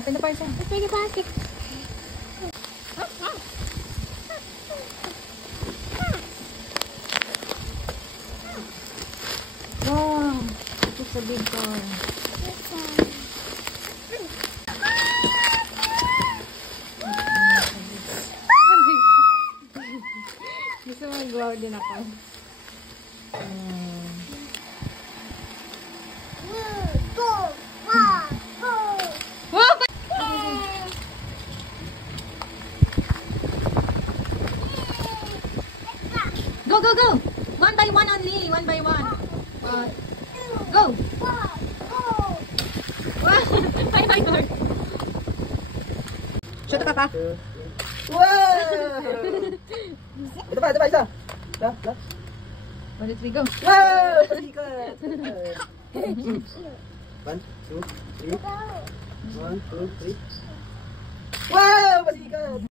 open the parcel. Open the basket. Wow, it's a big car. Gusto mo mag-wow din ako. Go, go, go! One by one only. One by one. Go! Bye, bye, Lord. Shoot ka pa. Wow! Ito pa, isa. La. 1, 2, 3, go. Wow! Pasikat! 1, 2, 3. 1, 2, 3.